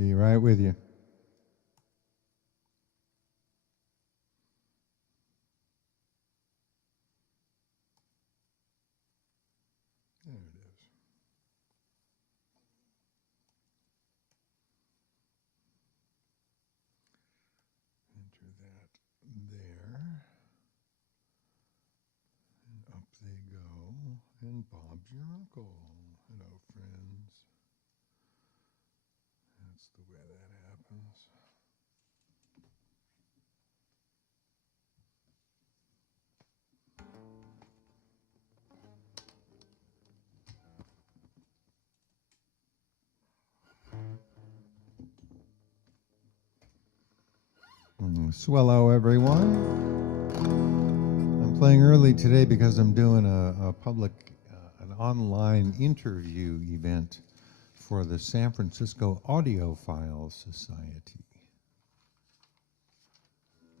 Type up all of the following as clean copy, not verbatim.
Be right with you. There it is. Enter that there. And up they go. And Bob's your uncle. Hello, friends. That's the way that happens. Swello, everyone. I'm playing early today because I'm doing a public, an online interview event for the San Francisco Audiophile Society.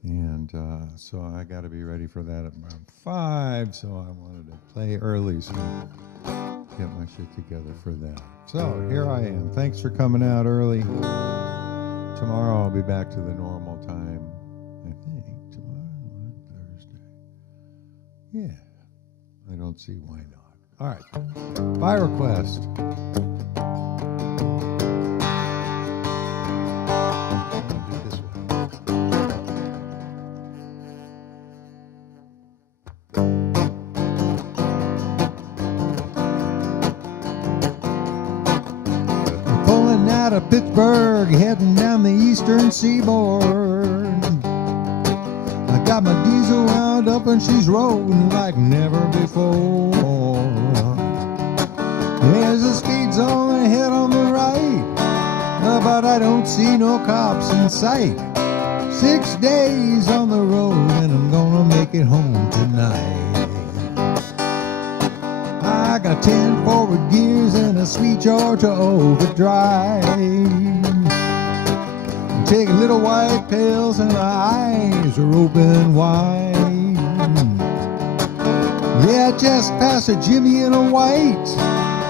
And so I got to be ready for that at around 5, so I wanted to play early so get my shit together for that. So here I am. Thanks for coming out early. Tomorrow I'll be back to the normal time. I think tomorrow, Thursday. Yeah, I don't see why not. All right, by request. I'll do it this way. Out of Pittsburgh, heading down the eastern seaboard. I got my diesel wound up and she's rolling like never before. There's a speed zone ahead on the right, but I don't see no cops in sight. 6 days on the road and I'm gonna make it home tonight. I got 10 forward gears and a sweet Georgia overdrive. I'm taking little white pills and my eyes are open wide. Yeah, just past a Jimmy in a white.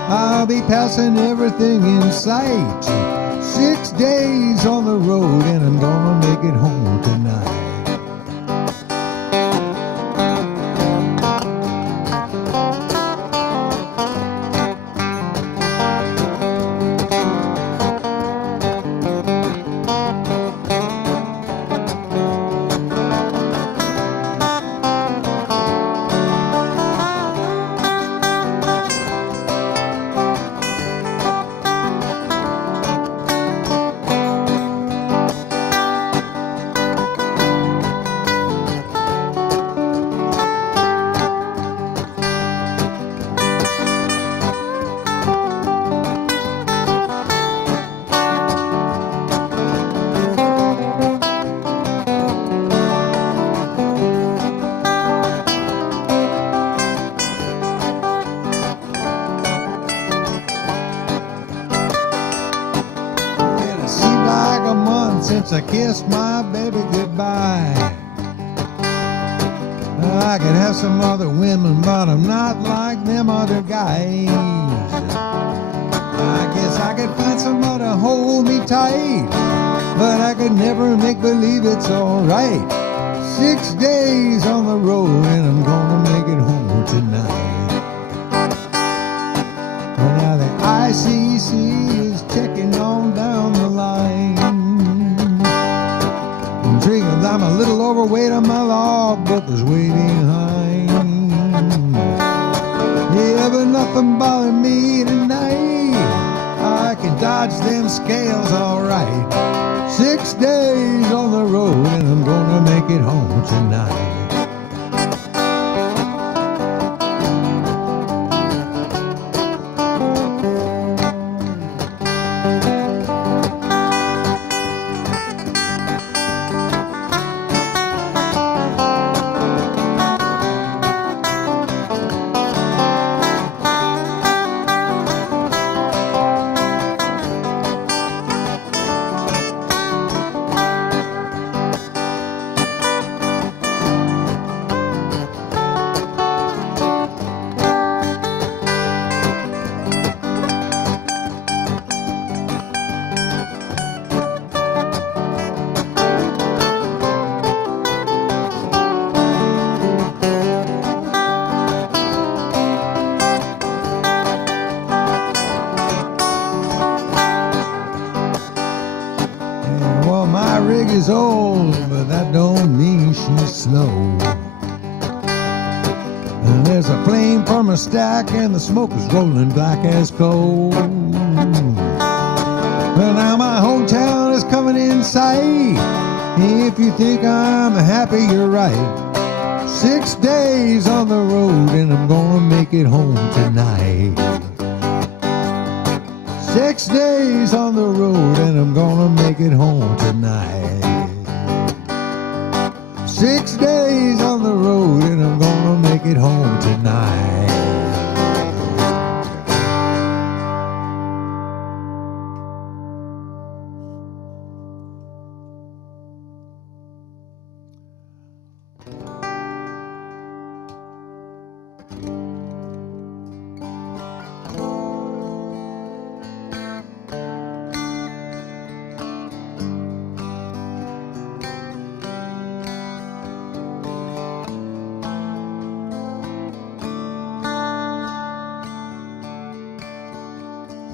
I'll be passing everything in sight. 6 days on the road and I'm gonna make it home tonight. Since I kissed my baby goodbye. I could have some other women, but I'm not like them other guys. I guess I could find somebody to hold me tight, but I could never make believe it's alright. 6 days on the road and I'm gonna make it home tonight. Well, now the ICC is checking on down the line. I'm a little overweight and my logbook is way behind. Yeah, but nothing bothering me tonight. I can dodge them scales alright. 6 days on the road and I'm gonna make it home tonight. rig is old, but that don't mean she's slow. And there's a flame from a stack, and the smoke is rolling black as coal. Well, now my hometown is coming in sight. If you think I'm happy, you're right. 6 days on the road, and I'm gonna make it home tonight. 6 days on the road, and I'm gonna make it home tonight. 6 days on the road, and I'm gonna make it home tonight.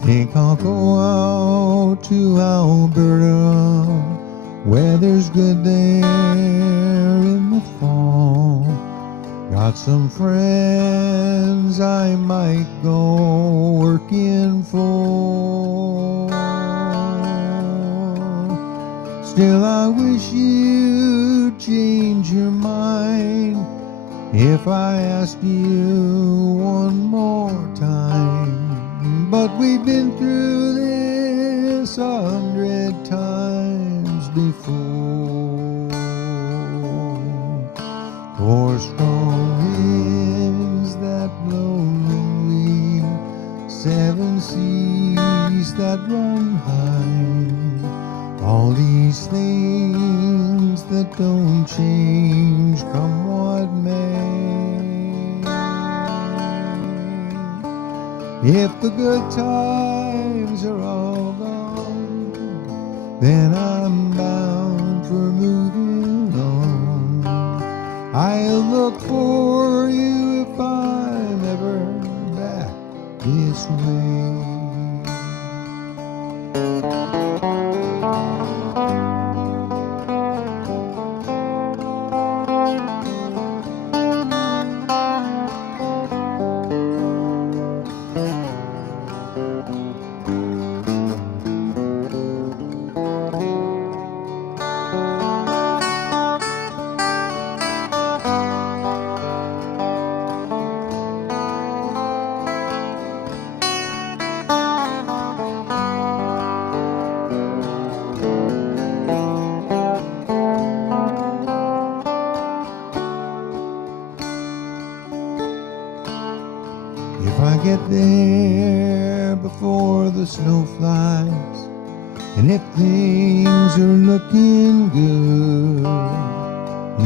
Think I'll go out to Alberta, where there's good there in the fall. Got some friends I might go working for. Still I wish you'd change your mind if I asked you one more time. But we've been through this 100 times before. 4 strong winds that blow lonely, 7 seas that run high. All these things that don't change, come what may. If the good times are all gone, then I'm bound for moving on. I'll look for you if I'm ever back this way. If I get there before the snow flies, and if things are looking good,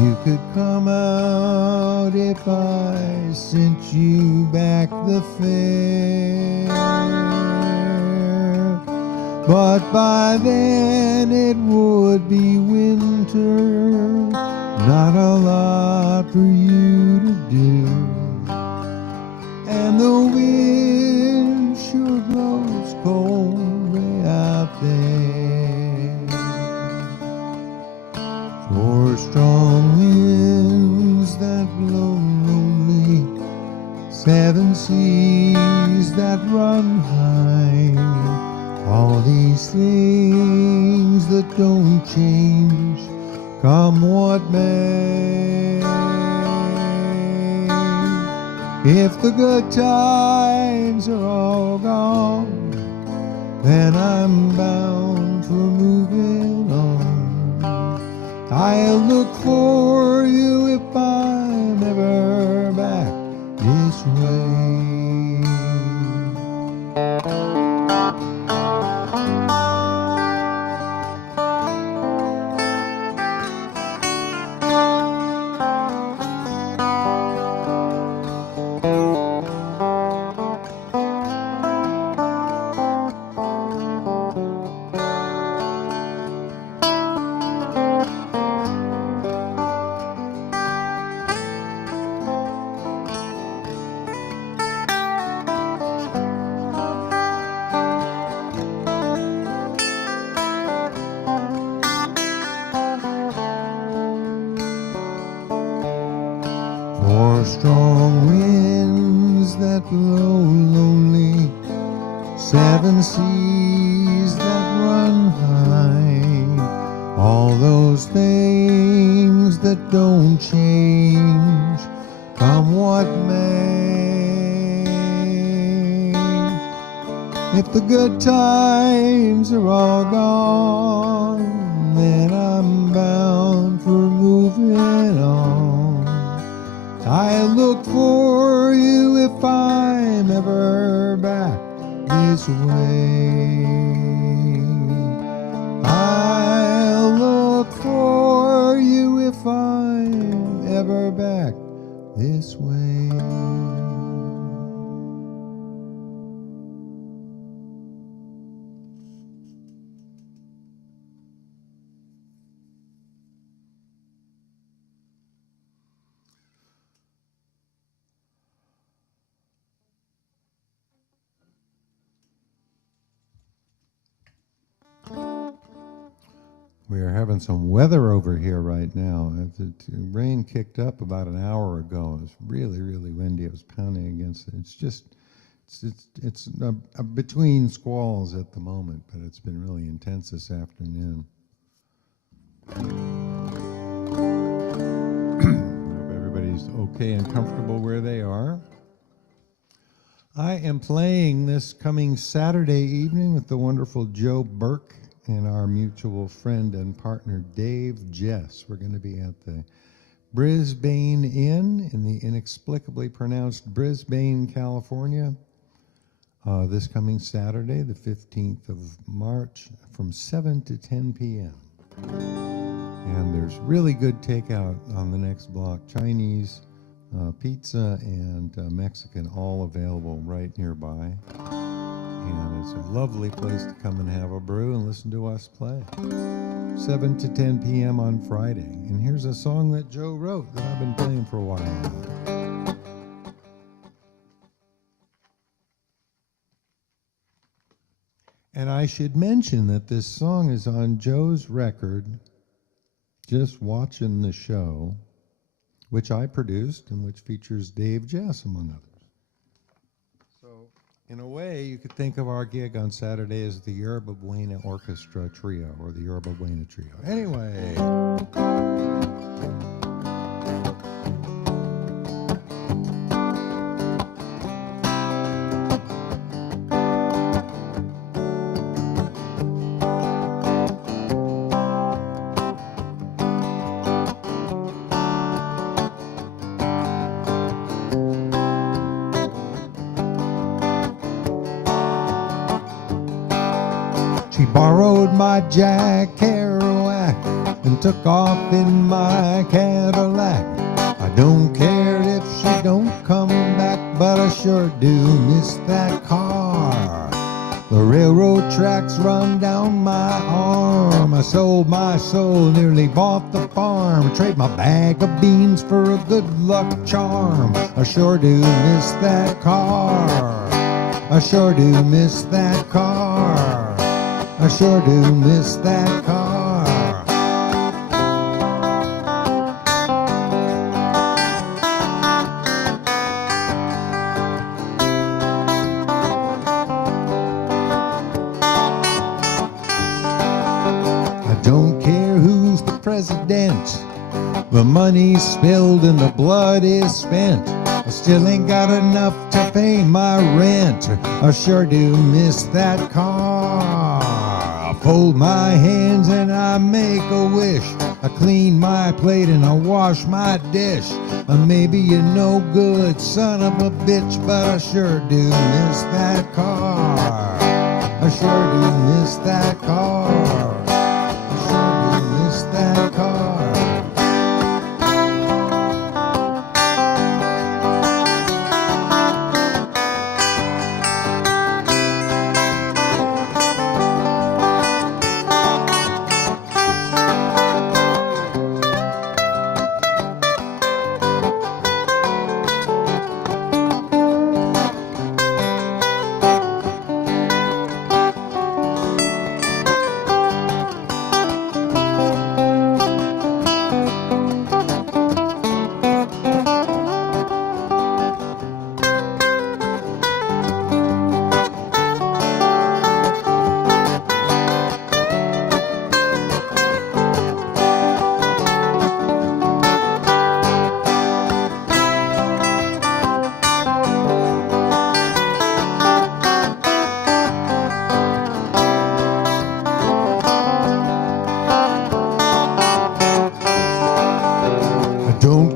you could come out if I sent you back the fare. But by then it would be winter, not a lot for you to do. And the wind sure blows cold way out there. 4 strong winds that blow lonely, 7 seas that run high. All these things that don't change, come what may. If the good times are all gone, then I'm bound for moving on. I'll look for you if I'm ever back this way. for strong winds that blow lonely, 7 seas that run high, all those things that don't change, come what may. If the good times are all gone, then I'm bound for moving on. I'll look for you if I'm ever back this way. I'll look for you if I'm ever back this way. We are having some weather over here right now. The rain kicked up about an hour ago. It was really, really windy. It was pounding against it. It's between squalls at the moment, but it's been really intense this afternoon. Hope everybody's okay and comfortable where they are. I am playing this coming Saturday evening with the wonderful Joe Burke and our mutual friend and partner Dave Jess. We're going to be at the Brisbane Inn in the inexplicably pronounced Brisbane, California, this coming Saturday, the 15th of March, from 7 to 10 p.m. And there's really good takeout on the next block, Chinese, pizza, and Mexican, all available right nearby. And it's a lovely place to come and have a brew and listen to us play. 7 to 10 p.m. on Friday. And here's a song that Joe wrote that I've been playing for a while now. And I should mention that this song is on Joe's record, Just Watching the Show, which I produced and which features Dave Jess, among others. In a way, you could think of our gig on Saturday as the Yerba Buena Orchestra Trio, or the Yerba Buena Trio. Anyway. She borrowed my Jack Kerouac and took off in my Cadillac. I don't care if she don't come back, but I sure do miss that car. The railroad tracks run down my arm. I sold my soul, nearly bought the farm. Trade my bag of beans for a good luck charm. I sure do miss that car. I sure do miss that car. I sure do miss that car. I don't care who's the president. The money's spilled and the blood is spent. I still ain't got enough to pay my rent. I sure do miss that car. I fold my hands and I make a wish. I clean my plate and I wash my dish. Maybe you're no good son of a bitch, but I sure do miss that car. I sure do miss that car. I sure do miss that car.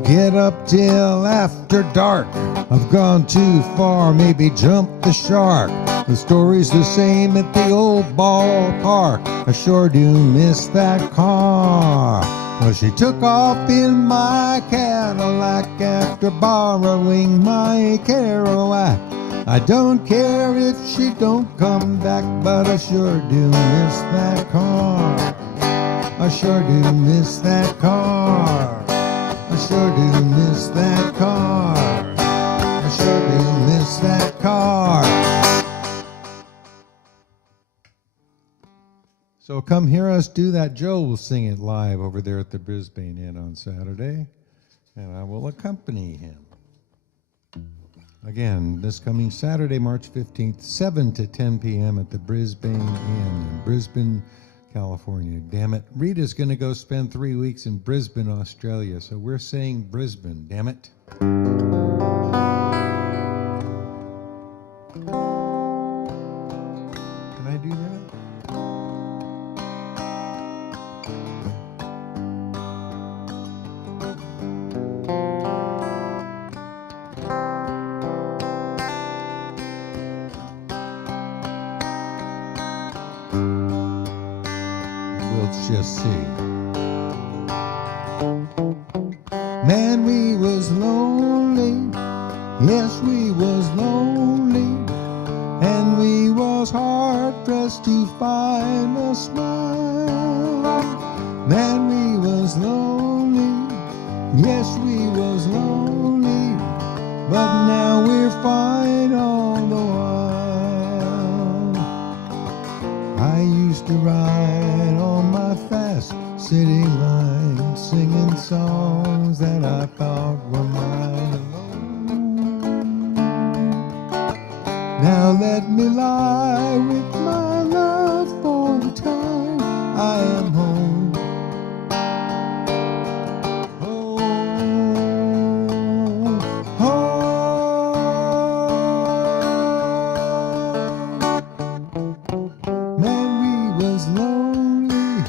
get up till after dark. I've gone too far, maybe jumped the shark. The story's the same at the old ballpark. I sure do miss that car. Well, she took off in my Cadillac after borrowing my Kerouac. I don't care if she don't come back, but I sure do miss that car. I sure do miss that car. I sure do miss that car. I sure do miss that car. So come hear us do that. Joe will sing it live over there at the Brisbane Inn on Saturday, and I will accompany him. Again, this coming Saturday, March 15th, 7 to 10 p.m. at the Brisbane Inn in Brisbane, California. Damn it. Rita's going to go spend 3 weeks in Brisbane, Australia, so we're saying Brisbane, damn it. Can I do that? Just see. Man, we was lonely. Yes, we was lonely. And we was hard pressed to find a smile. Man, we was lonely. Yes, we was lonely. But now we're fine all the while. I used to ride on my fast city line, singing songs that I thought were mine alone. Now let me lie with my love for the time I am home. Home, home. Man, we was lonely.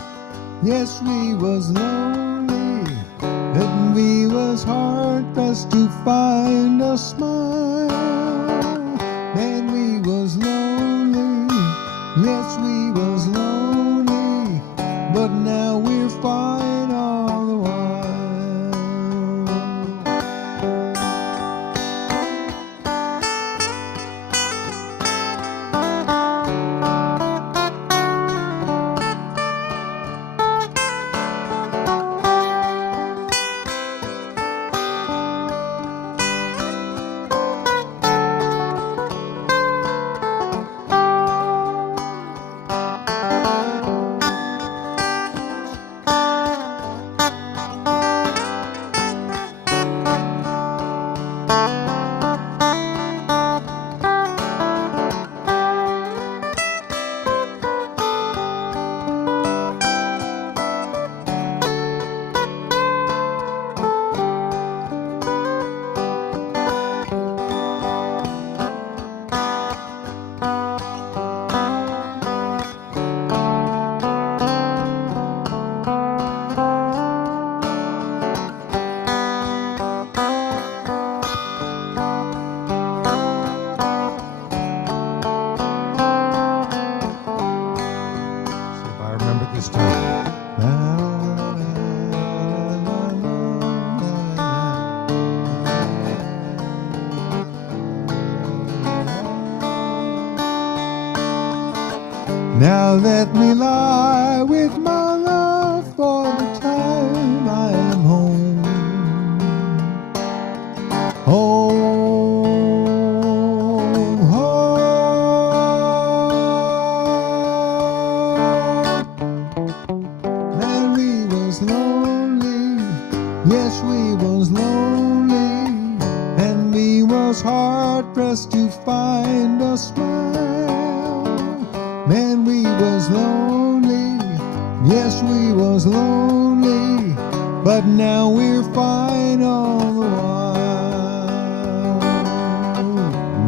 Yes, we was lonely, and we was hard pressed to find a smile. Man, we was lonely. Yes, we was lonely, but now we're fine all the while. This time. Now let me lie with my love for the time I am home. Home, home. Man, we was lonely. Yes, we was lonely. And we was hard pressed to find a smile. Man, we was lonely, yes, we was lonely, but now we're fine all the while.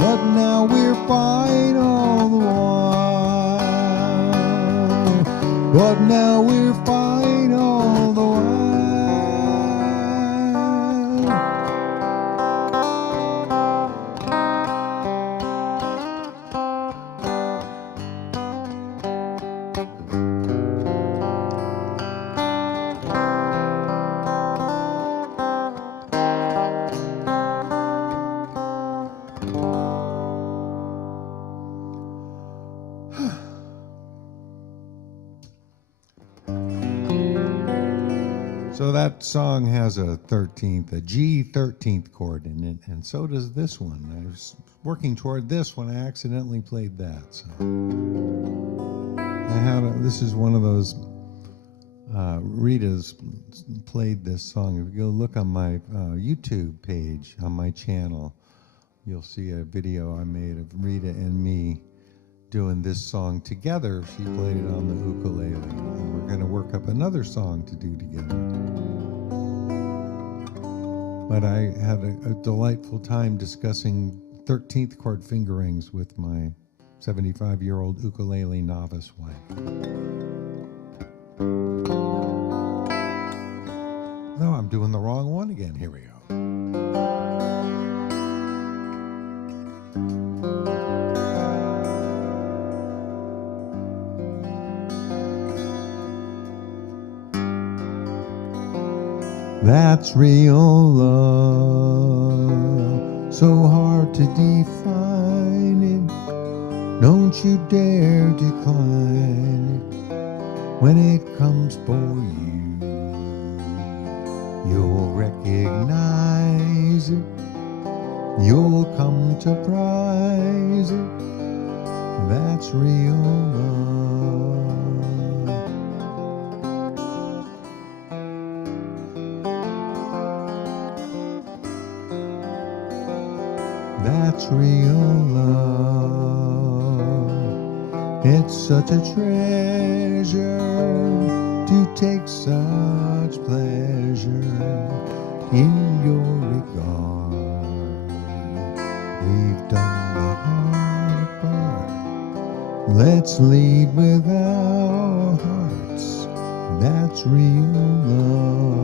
But now we're fine all the while. But now we're fine all the while. So that song has a 13th, a G 13th chord in it, and so does this one. I was working toward this when I accidentally played that. So this is one of those, Rita's played this song. If you go look on my YouTube page, on my channel, you'll see a video I made of Rita and me doing this song together. She played it on the ukulele, and we're going to work up another song to do together. But I had a delightful time discussing 13th chord fingerings with my 75-year-old ukulele novice wife. No, I'm doing the wrong one again. Here we go. That's real love, so hard to define it. Don't you dare decline it. When it comes for you, you'll recognize it. You'll come to prize it. That's real love. That's real love. It's such a treasure to take such pleasure in your regard. We've done the hard part. Let's lead with our hearts. That's real love.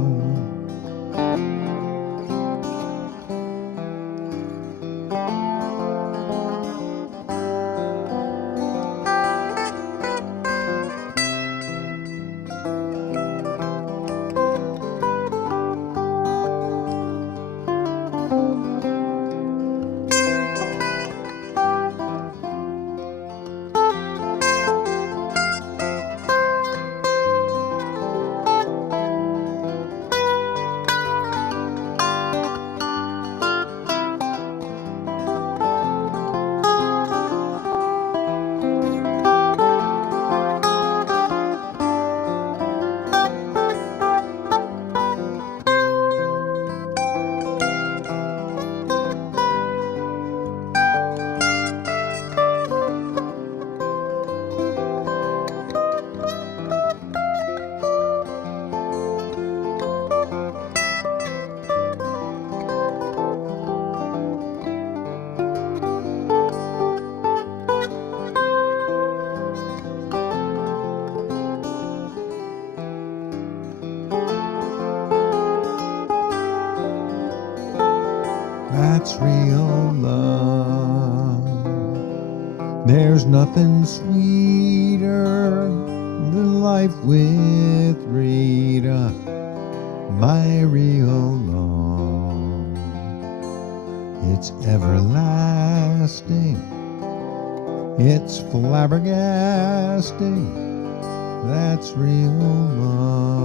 That's real love. There's nothing sweeter than life with Rita, my real love. It's everlasting, it's flabbergasting. That's real love.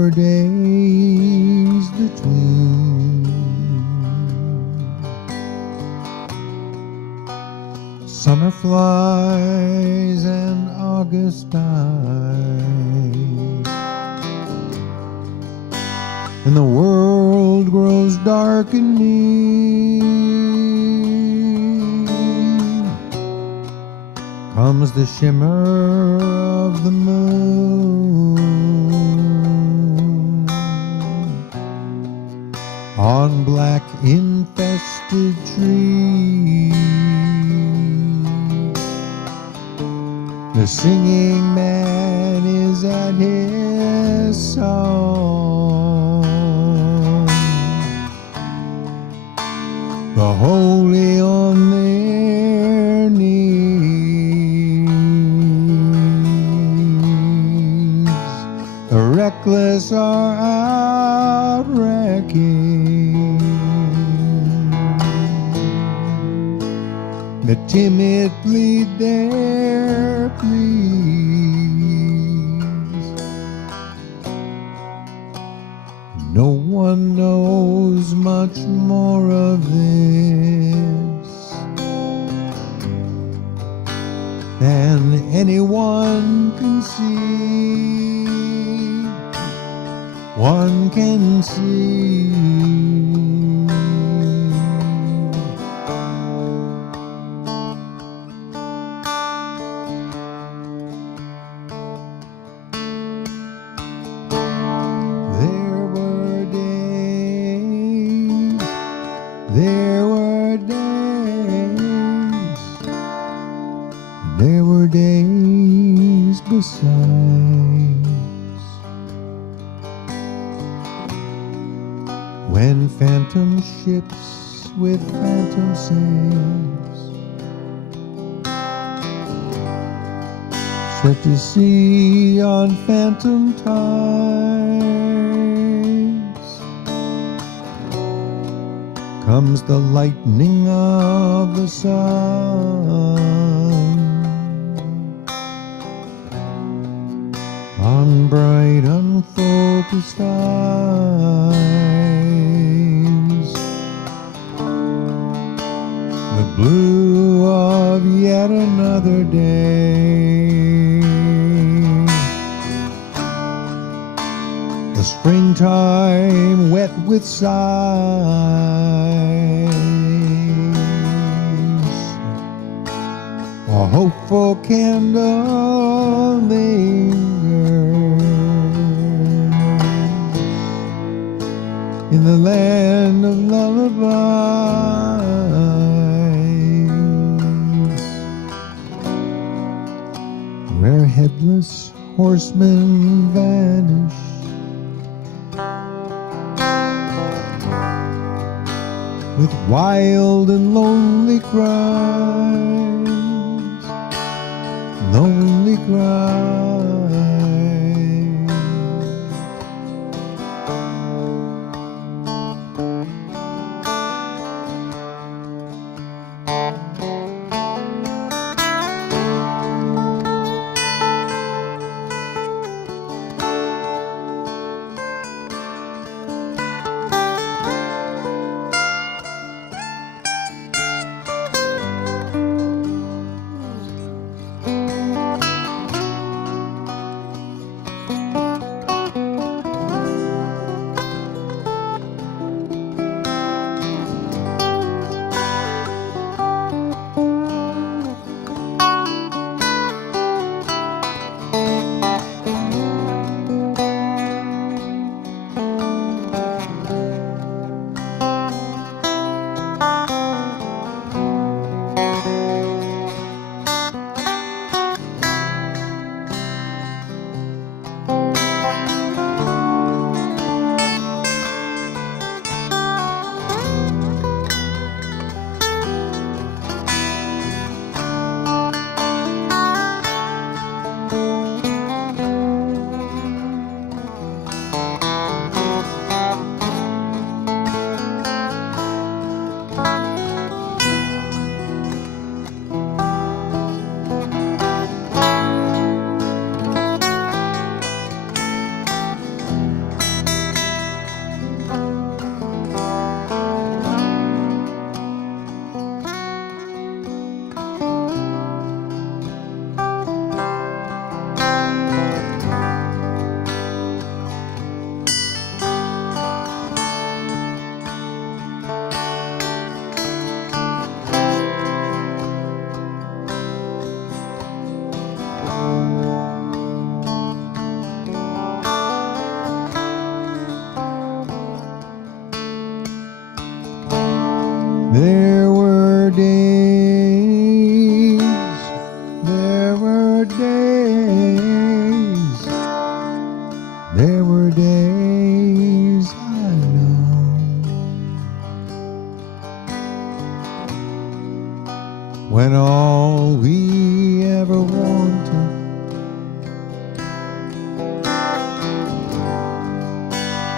were days between. Summer flies and August dies, and the world grows dark and mean. Comes the shimmer of the moon on black infested trees. The singing man is at his song. The holy on their knees. The reckless are out wrecking. The timid plead their pleas. No one knows much more of this than anyone can see. One can see. There were days besides, when phantom ships with phantom sails set to sea on phantom tides. Comes the lightning of the sun on bright unfocused eyes. The blue of yet another day. The springtime wet with sighs. A hopeful candle lingers in the land of lullabies, where headless horsemen vanish, with wild and lonely cries, lonely cries.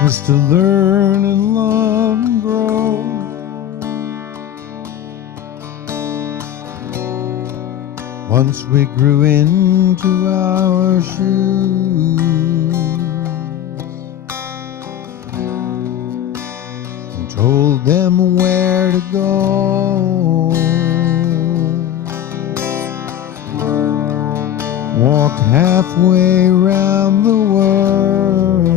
is to learn and love and grow. Once we grew into our shoes and told them where to go. Walked halfway around the world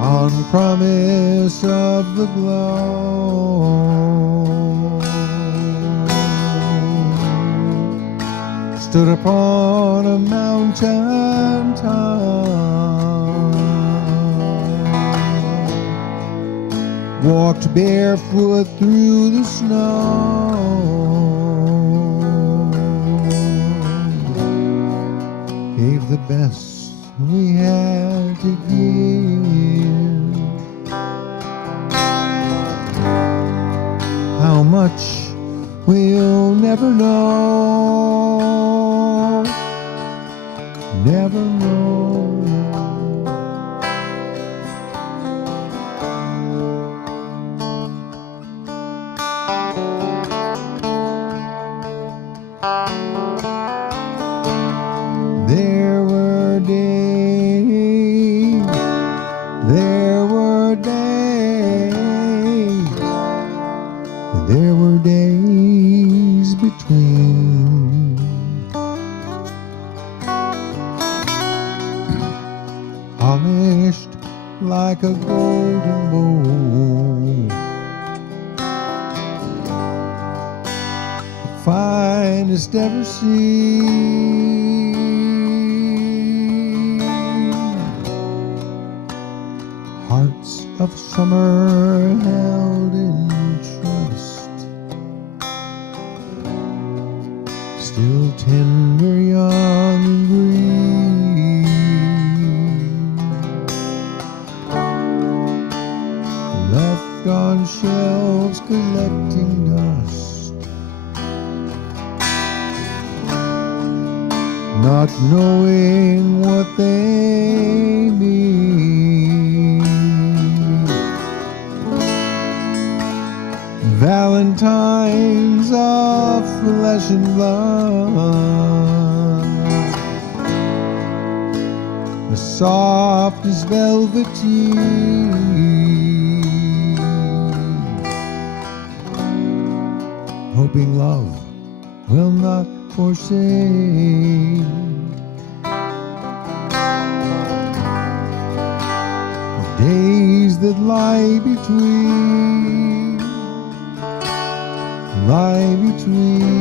on promise of the glow. Stood upon a mountain top, walked barefoot through the snow. Gave the best we had to give. How much we'll never know, never know. There were days, there were days, and there were days between. Polished like a golden bowl, the finest ever seen. Hearts of summer held in trust, still tender, young and green, left on shelves collecting dust, not knowing what they mean. Valentines of flesh and blood, the softest velveteen, hoping love will not forsake. Days that lie between, lie between.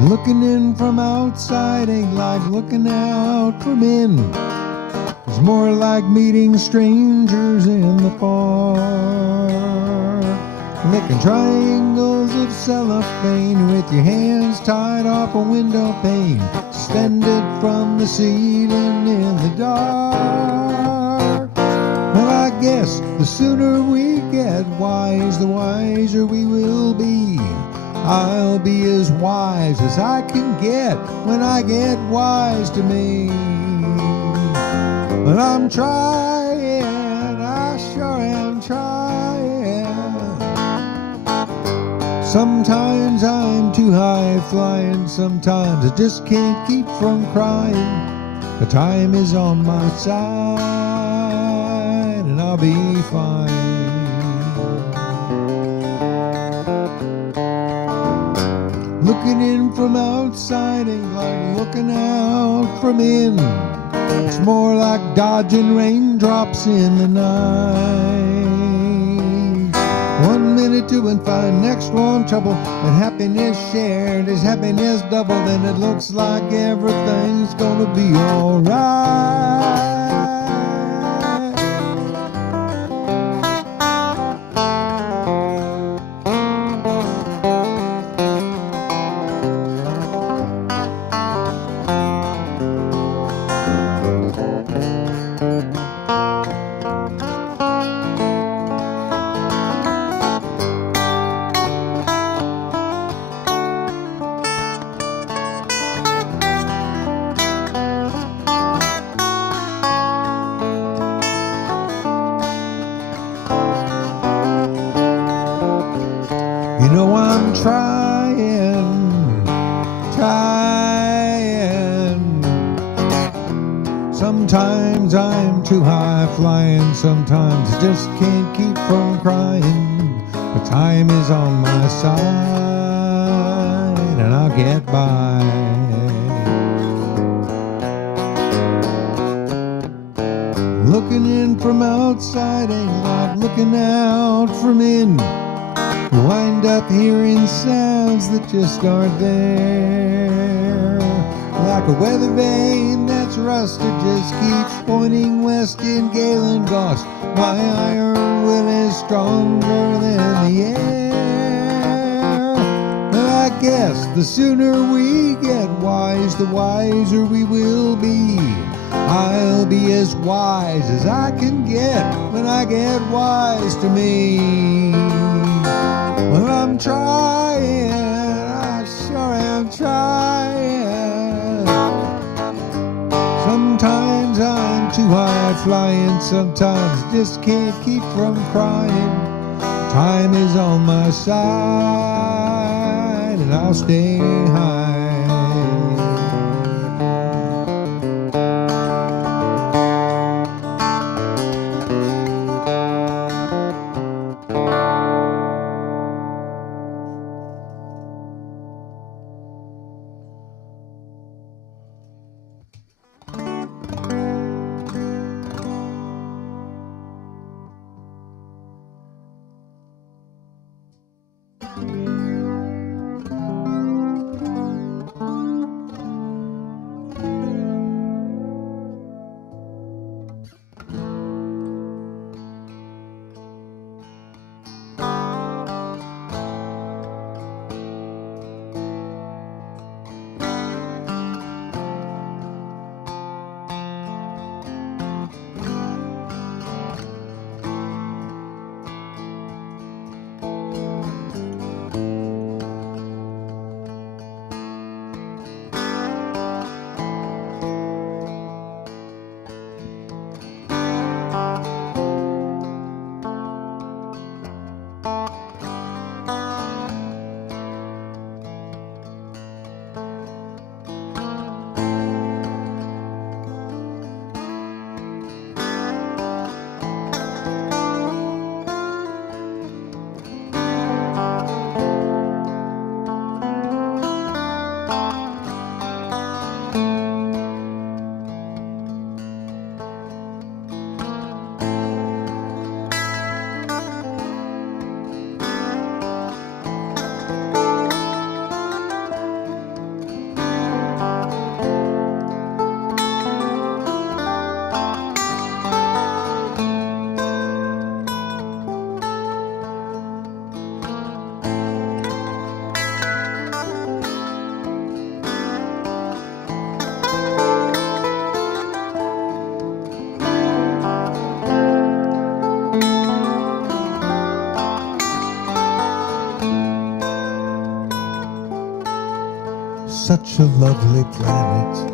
Looking in from outside ain't like looking out from in. It's more like meeting strangers in the park, making triangles of cellophane with your hands tied off a window pane, suspended from the ceiling in the dark. Well, I guess the sooner we get wise, the wiser we will be. I'll be as wise as I can get when I get wise to me. But I'm trying, I sure am trying. Sometimes I'm too high flying, sometimes I just can't keep from crying. The time is on my side and I'll be fine. Looking in from outside ain't like looking out from in. It's more like dodging raindrops in the night. 1 minute to and find, next one trouble. And happiness shared is happiness double. Then it looks like everything's gonna be alright. Sometimes I'm too high flying, sometimes I just can't keep from crying. But time is on my side, and I'll get by. Looking in from outside ain't like looking out from in. Wind up hearing sounds that just aren't there. Like a weather vane that's rusted just keeps pointing west in gale and gust. My iron will is stronger than the air. Well, I guess the sooner we get wise, the wiser we will be. I'll be as wise as I can get when I get wise to me. Well, I'm trying, I sure am trying. Sometimes I'm too high flying, sometimes just can't keep from crying. Time is on my side, and I'll stay high. Such a lovely planet.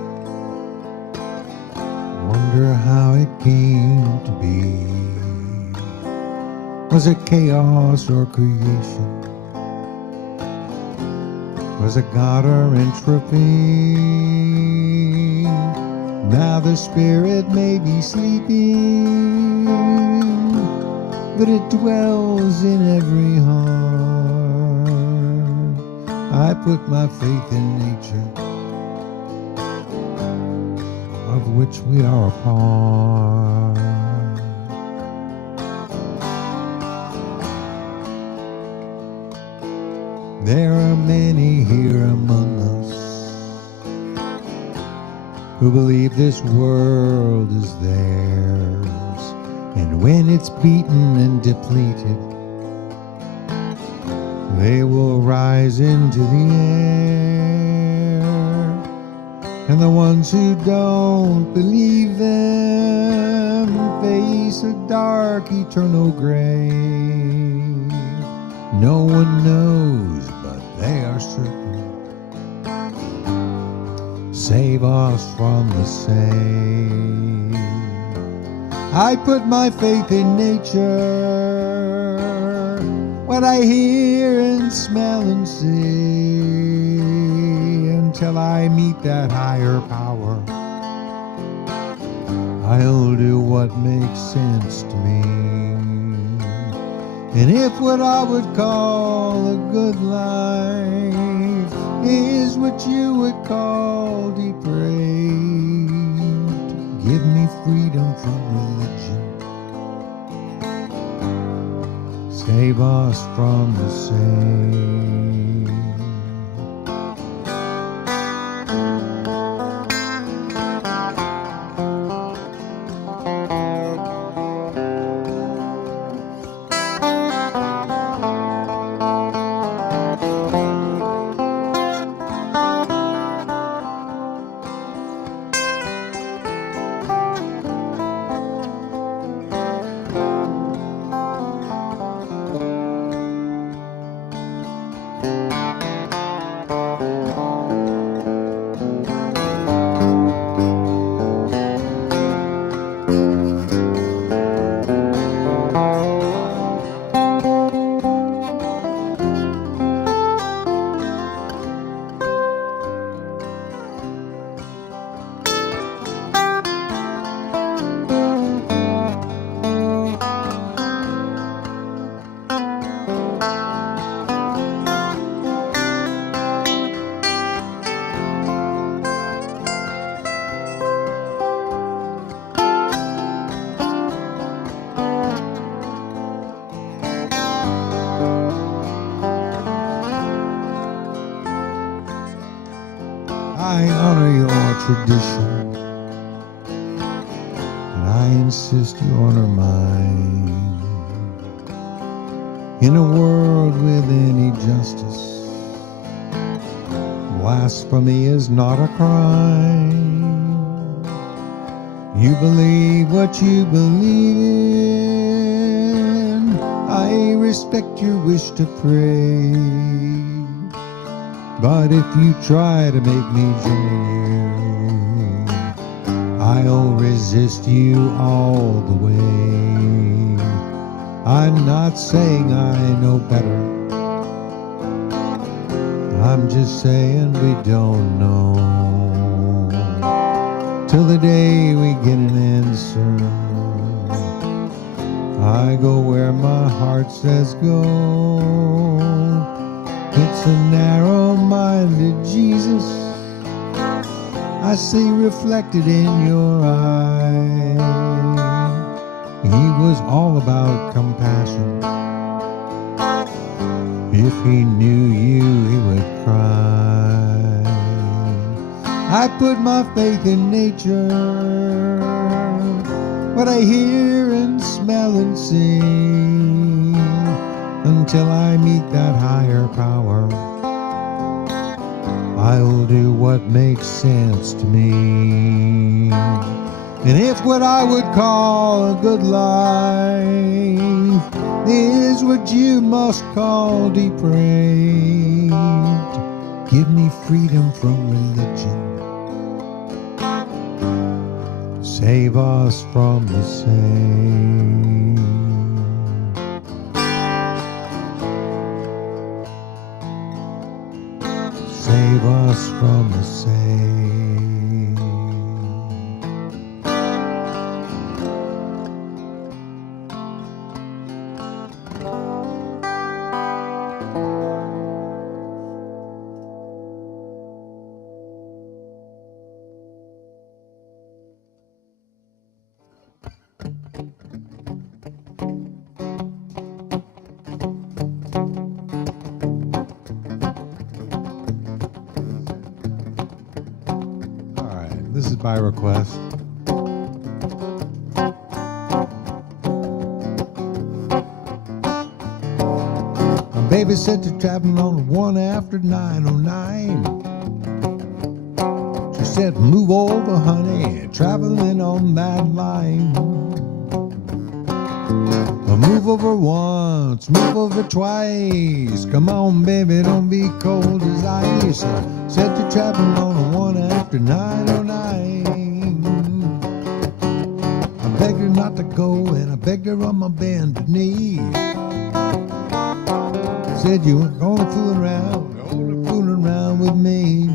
Wonder how it came to be. Was it chaos or creation? Was it God or entropy? Now the spirit may be sleeping, but it dwells in every heart. I put my faith in nature, of which we are a part. There are many here among us who believe this world is theirs, and when it's beaten and depleted, they will rise into the air. And the ones who don't believe them face a dark eternal grave. No one knows, but they are certain. Save us from the same. I put my faith in nature, what I hear and smell and see, until I meet that higher power. I'll do what makes sense to me. And if what I would call a good life is what you would call depraved, give me freedom from religion. Save us from the same. I honor your tradition, and I insist you honor mine. In a world with any justice, blasphemy is not a crime. You believe what you believe in. I respect your wish to pray. But if you try to make me join you, I'll resist you all the way. I'm not saying I know better. I'm just saying we don't know. Till the day we get an answer, I go where my heart says go. It's a narrow-minded Jesus I see reflected in your eye. He was all about compassion. If he knew you, he would cry. I put my faith in nature, what I hear and smell and see, until I meet that higher power. I'll do what makes sense to me. And if what I would call a good life is what you must call depraved, give me freedom from religion. Save us from the same. Save us from the same. This is by request. My baby said to travel on 1 after 9:09. She said, move over, honey, traveling on that line. Move over once, move over twice. Come on, baby, don't be cold as ice. Said to travel on a 1 after 9:09. I begged her not to go, and I begged her on my bended knee. Said you weren't gonna fool around with me.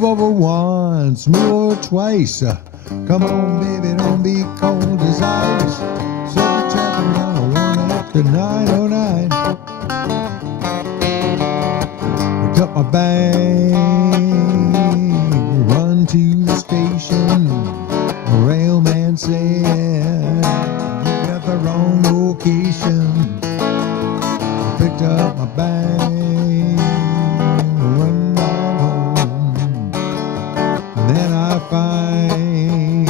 Move over once, move over twice. Come on, baby, don't be cold as ice. Set the traffic on a 1 after 9:09. Picked up my bag, run to the station. The railman said, you got the wrong location. Picked up my bag, run down home. Then I find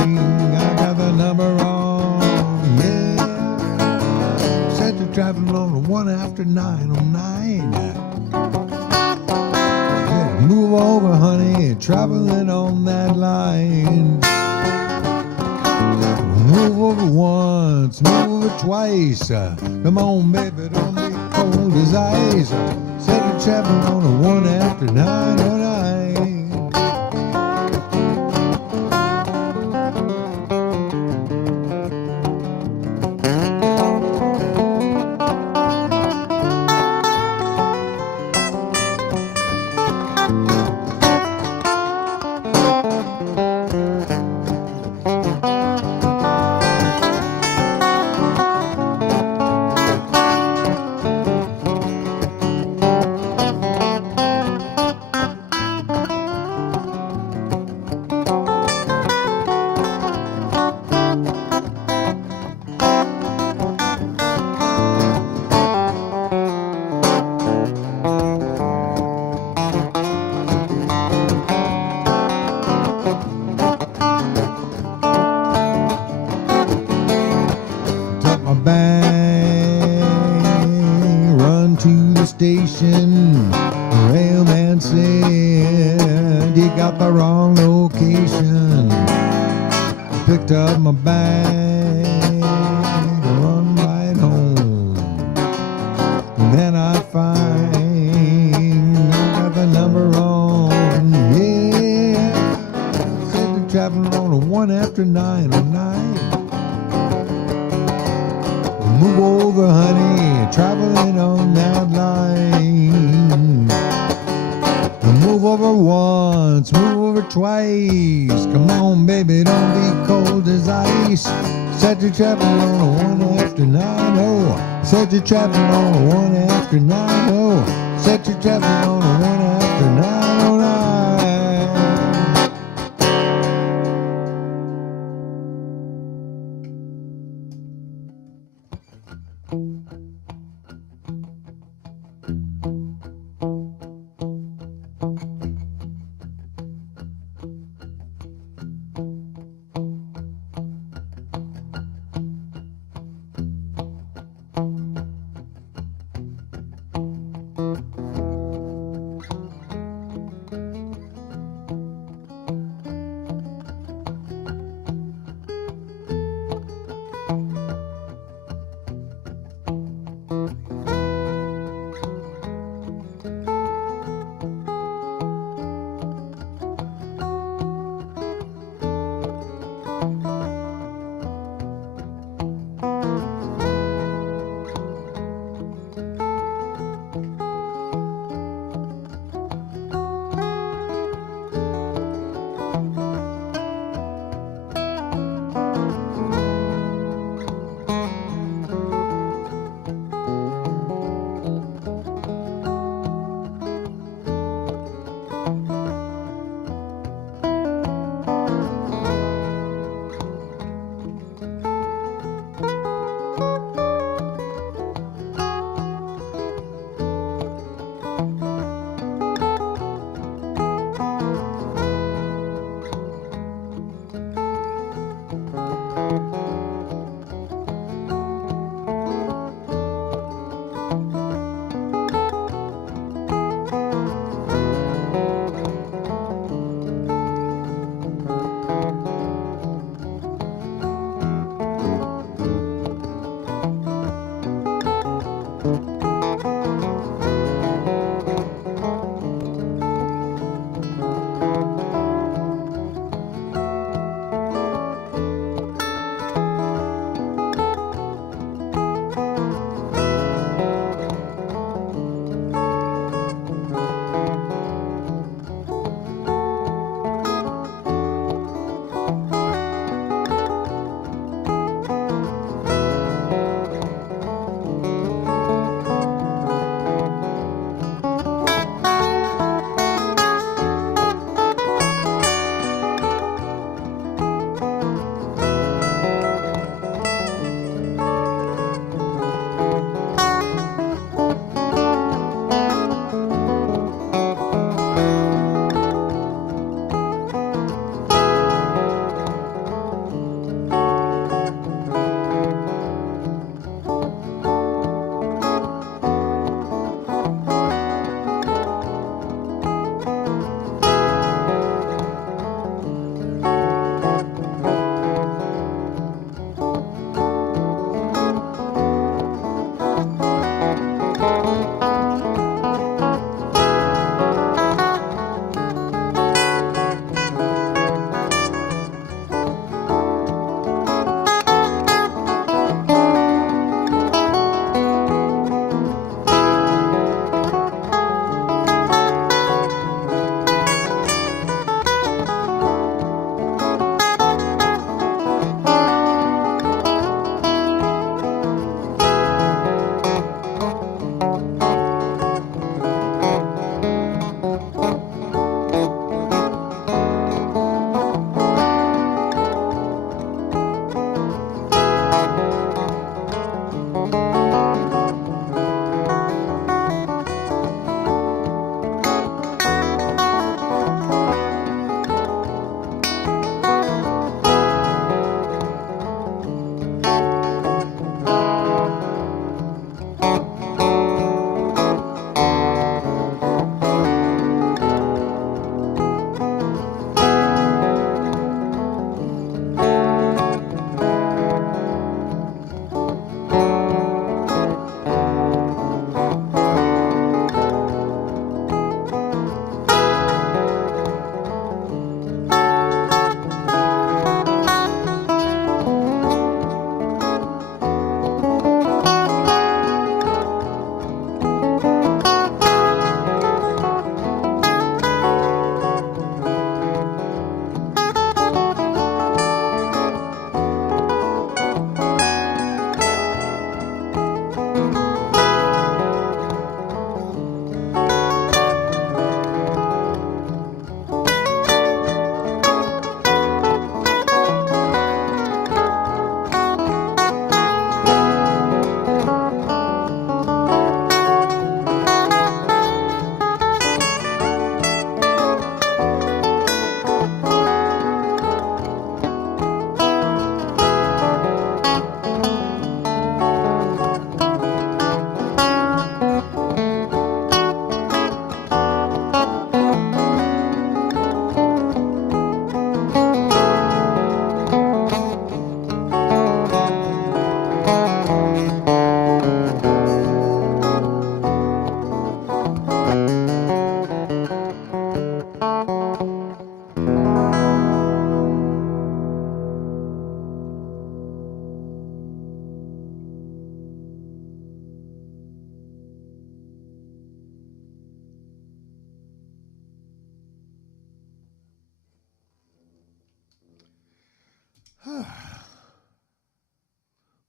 I got the number wrong. Yeah, set the traffic on the 1 after 9:09. Yeah, move over, honey, traveling on that line. Move over once, move over twice. Come on, baby, don't be cold as ice. Set the traffic on the 1 after 9:09. Took my bag, run to the station. The railman said, you got the wrong location. Picked up my bag, run right home. And then I find I got the number wrong. Yeah, said the traffic on a 1 after 9:09. Move over, honey, traveling on that line. Move over once, move over twice. Come on, baby, don't be cold as ice. Set your traffic on a 1 after 9:00. Set your traffic on a 1 after 9:00. Set your traffic on a 1 after 9:09.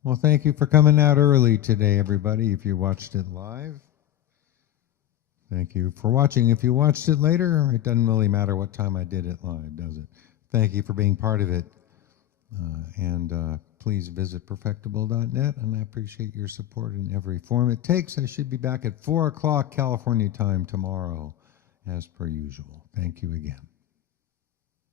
Well, thank you for coming out early today, everybody, if you watched it live. Thank you for watching. If you watched it later, it doesn't really matter what time I did it live, does it? Thank you for being part of it. And please visit perfectible.net, and I appreciate your support in every form it takes. I should be back at 4 o'clock California time tomorrow, as per usual. Thank you again.